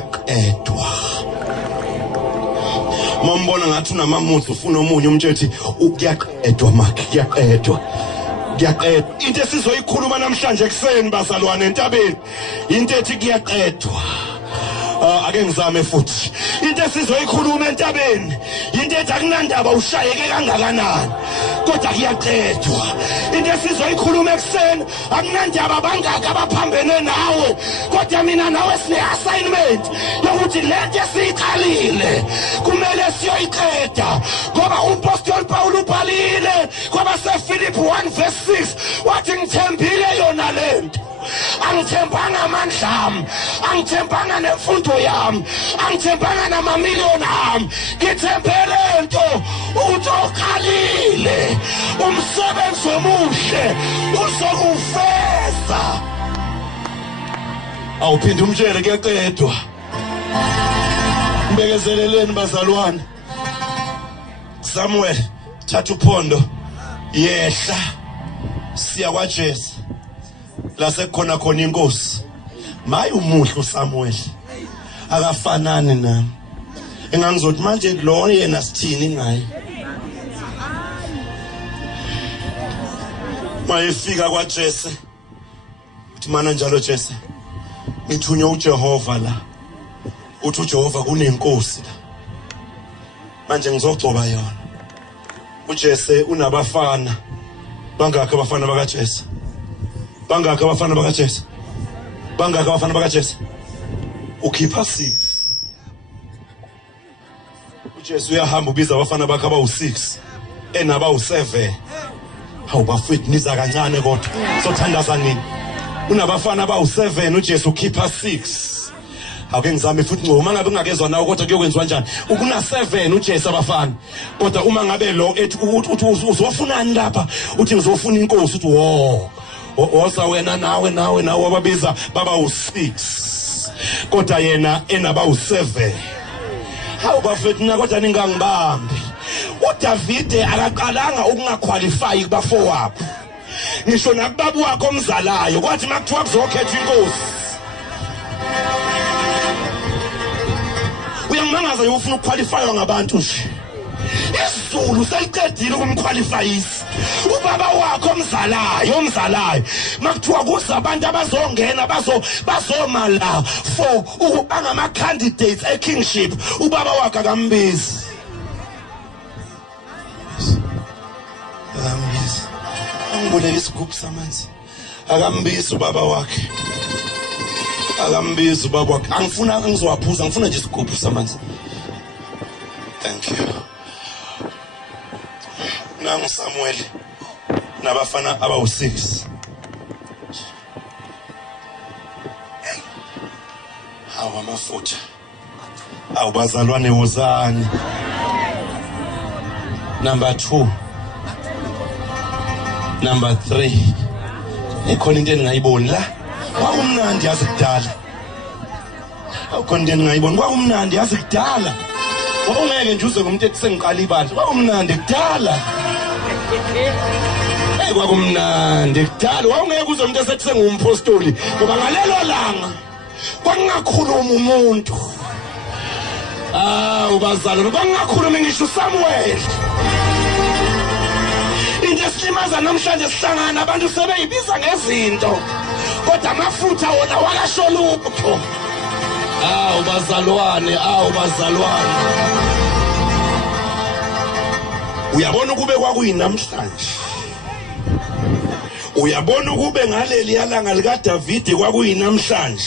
kuyaqedwa. Mambona ngathi unamamuthu ufuna omunye umthetho ukuyaqedwa makhe kuyaqedwa. Kuyaqedwa. Into esizoyikhuluma namhlanje ekseni bazalwane entabeni. Into ethi kuyaqedwa. Ake ngizame futhi. Into esizoyikhuluma entabeni. Into ethi akunandaba ushayeke kangakanani. Kodwa kuyaqedwa. Into esizoyikhuluma ekseni akunandaba bangaka abaphambene nawe. Kodwa mina nawe sine assignment yokuthi lento esiyiqalile kumele siyoyiqeda. Ngoba umpostoli Paul ubhalile kwabaseFilipi 1:6 wathi ngithembile yona lento. Angithembanga amandla ami, angithembanga nemfundo yami, angithembanga namamiliyoni ami, ngithembele lento ukuthi okhalile umsebenzi omuhle uzokufeza. Awuphinde umtshele kuyaqedwa. Mbekezeleleni bazalwane. Samuel thatha uphondo yehla siya kwaJesu. La sekukhona khona inkosi. Maye umuhle uSamuel. Akafanani nami. Engangizothi manje lo yena sithini ngaye. Mayefika kwaJese. Uthi mana njalo Jese. Ngithunywe uJehova la. Uthi uJehova kunenkosi la. Manje ngizogcoba yona. uJese unabafana. Bangaka abafana bakaJese. Bangaka abafana bakaJesu. Bangaka abafana bakaJesu. Ukhipha 6. uJesu uyahamba ubiza abafana bakhe abawu6 enabawu7. Hawu bafethu niza kancane kodwa. Sothandaza nini? Unabafana abawu7 uJesu ukhipha 6. Awuke ngizame futhi ngoma ngabe ungakezwa nawe kodwa kuyokwenziwa kanjani? Ukuna7 uJesu abafana. Kodwa uma ngabe lo ethi uthi uzofunani lapha? Uthi ngizofuna inkosi uthi wo. Osa wena nawe wababiza baba u6 kodwa yena enaba u7. Hawu bafethu na kodwa ningangibambi. uDavide akaqalanga ukungaqualify kubafowabo. Ngisho nakubabu wakhe omzalayo kwathi makuthiwa kuzokhetha inkosi. Uyangimangaza ufuna ukuqualifywa ngabantu nje. Isizulu seliqedile ukumqualifyisa. Ubaba wakho omzalayo makuthiwa kuza abantu abazongena bazoma la for ukubanga candidates e-kingship ubaba wakhe akambizi. Angibuleke isigubhu samanzi. Akambizi ubaba wakhe. Akambizi ubaba wakhe. Angifuna ngizowaphuza, ngifuna nje isigubhu samanzi. Thank you. Nangu Samuel nabafana abawu6. Hawa amafutha. Awu bazalwane wozani. Number 2. Number 3. Ikhona into engayiboni la. Kwakumnandi yazi kudala. Awukhona into engayiboni. Kwakumnandi yazi kudala. Ungeke nje uze ngomuntu ethi sengiqala ibandla. Kwakumnandi kudala. Kwakumnandi kudala. Wawungeke uze umuntu esethi sengumpostoli ngoba ngalelo langa kwangakhuluma umuntu. Ubazalwane kwangakhuluma ngisho uSamuel. Into esilimaza namhlanje sihlangana abantu sebeyibiza ngezinto. Kodwa amafutha wona wakasho lutho. Bazalwane. Uyabona ukube kwakuyinamhlanje. Uyabona ukube ngaleli yalanga lika Davide kwakuyinamhlanje.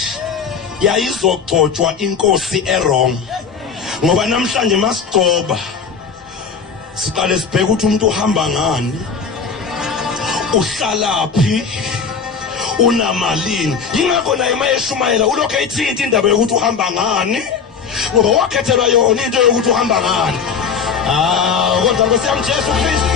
Yayizogcotshwa inkosi erong. Ngoba namhlanje masigcoba siqale sibheke ukuthi umuntu uhamba ngani. Uhlalaphi? Unamalini? Yingakho naye mayeshumayela ulokhu ethinta indaba yokuthi uhamba ngani ngoba wakhethelwa yona into yokuthi uhamba ngani. Kodwa ngosiyamJesu Kristu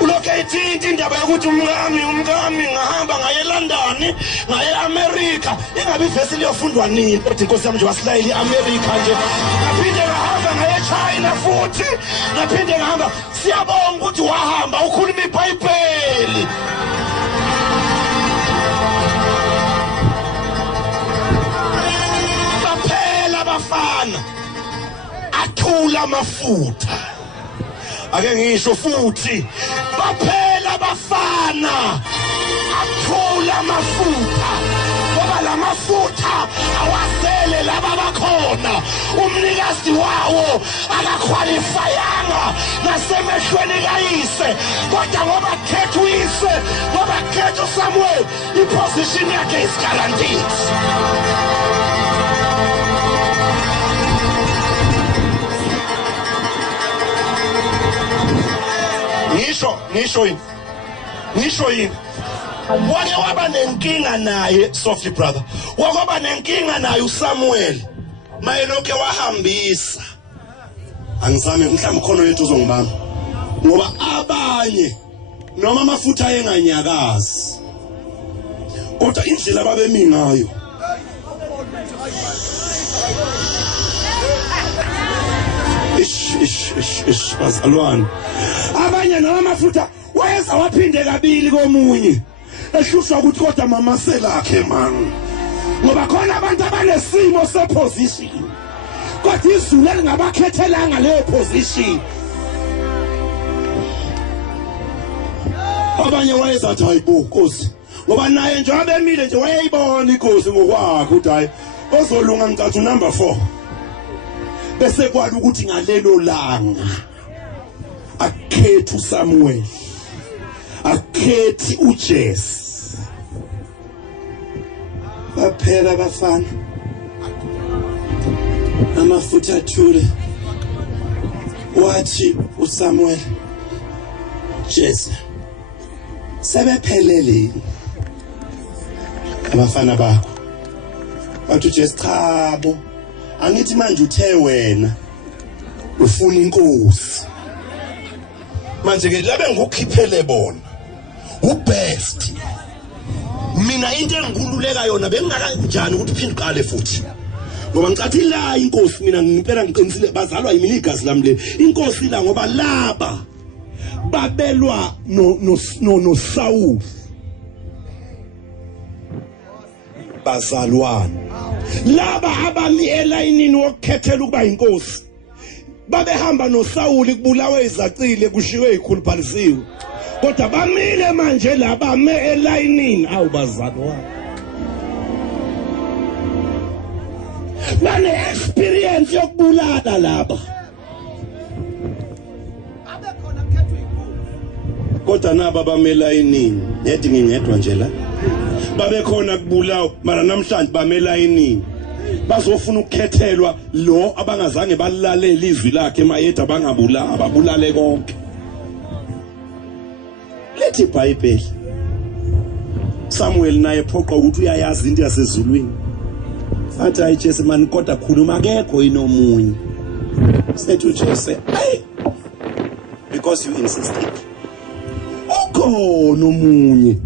ulokhu ethinta indaba yokuthi umkami ngahamba ngaye eLondon ngaye eAmerica. Ingabe ivesi liyofundwa nini kodwa inkosi yami nje wasilayela eAmerica nje. Ngaphinde ngahamba ngaye eChina futhi ngaphinde ngahamba. Siyabonga ukuthi wahamba ukhuluma iBhayibheli. bafana athula amafutha ake ngisho futhi baphela abafana athula amafutha ngoba lamafutha awasele laba bakhona umnikazi wawo akakwalifayanga nasemehlweni kayise kodwa ngoba khetha uyise ngoba khetha uSamuel iposition yakhe is guaranteed. Ngisho yini wake waba nenkinga naye Sophie brother wakwaba nenkinga naye uSamuel mayelokhe wahambisa angizame mhlawumbe khona lethu uzongibamba ngoba abanye noma amafutha enganyakazi kodwa indlela babemi ngayo ish bazalwane abanye noma amafutha weza waphinde kabili komunye ehlushwa ukuthi kodwa mama selakhe man ngoba khona abantu abanesimo seposition kodwa izulu elingabakhethelanga leyo position abanye wayeza athi hayibo Nkosi ngoba naye nje abemile nje wayeyibona inkosi ngokwakhe uthi hayi ozolunga ngicathu number 4 bese kwalo ukuthi ngalelo langa akhethe uSamuel akhethi uJesse baphela abafana amafutha athule wathi uSamuel Jesse sebephelele abafana bakho bathi uJesse chabo angithi manje uthe wena ufuna inkosi manje ke labe ngikukhiphele bona ubest mina into engikhululeka yona bengingakanjani ukuthi uphinde uqale futhi ngoba ngicathi la inkosi mina ngempela ngiqinisile bazalwa yimina igazi lami le inkosi la ngoba laba babelwa no Saul bazalwane laba abami elayinini wokukhethela ukuba inkosi babehamba noSaul kubulawe izacile kushiwe ikhuluphalisiwe kodwa bamile manje laba ame elayinini awubazalwane bane experience yokubulala laba abekhona khethwe inkosi kodwa naba bame elayinini nethi ngingedwa nje la babekhona kubulawa mara namhlanje bame elayinini bazofuna ukukhethelwa lo abangazange balalela izwi lakhe mayethu abangabulala ababulale konke lethi iBhayibheli Samuel naye phoqa ukuthi uyayazi into yasezulwini athi hayi Jesse man kodwa khuluma akekho inomunye sethu Jesse hey because you insisted ukhona omunye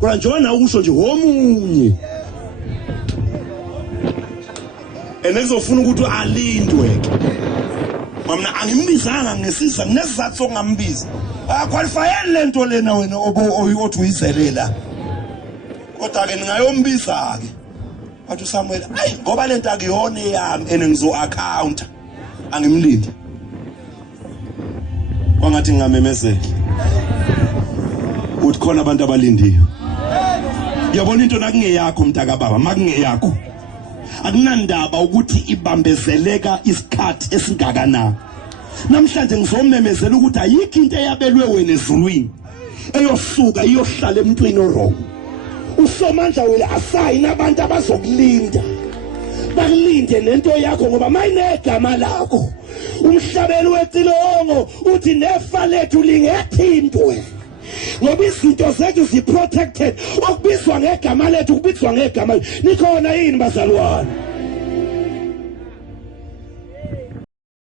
kodwa njona usho nje homunye enezofuna ukuthi alindwe mina angimbizanga ngesizathu ngesizathu songambiza qualifyele lento lena wena othi uyizelela kodwa ke ningayombisa ke wathi uSamuel ayi ngoba lento akuyona eyami engizo account angimlindi wangathi ngamemezeke uthi khona abantu abalindiyo yabona into nakungeyakho mntaka baba makungeyakho akunandaba ukuthi ibambezeleka isikhathi esingakanani namhlanje ngizomemezela ukuthi ayikho into eyabelwe wena ezulwini eyosuka iyohlala emntwini orong uSomandla wele asayina abantu abazokulinda bakulinde nento yakho ngoba mayinegama lakho umhlabeli wecilongo uthi nefa lethu lingethintwe ngoba izinto zethu ziprotected okubizwa ngegama lethu kubizwa ngegama nikhona yini bazalwane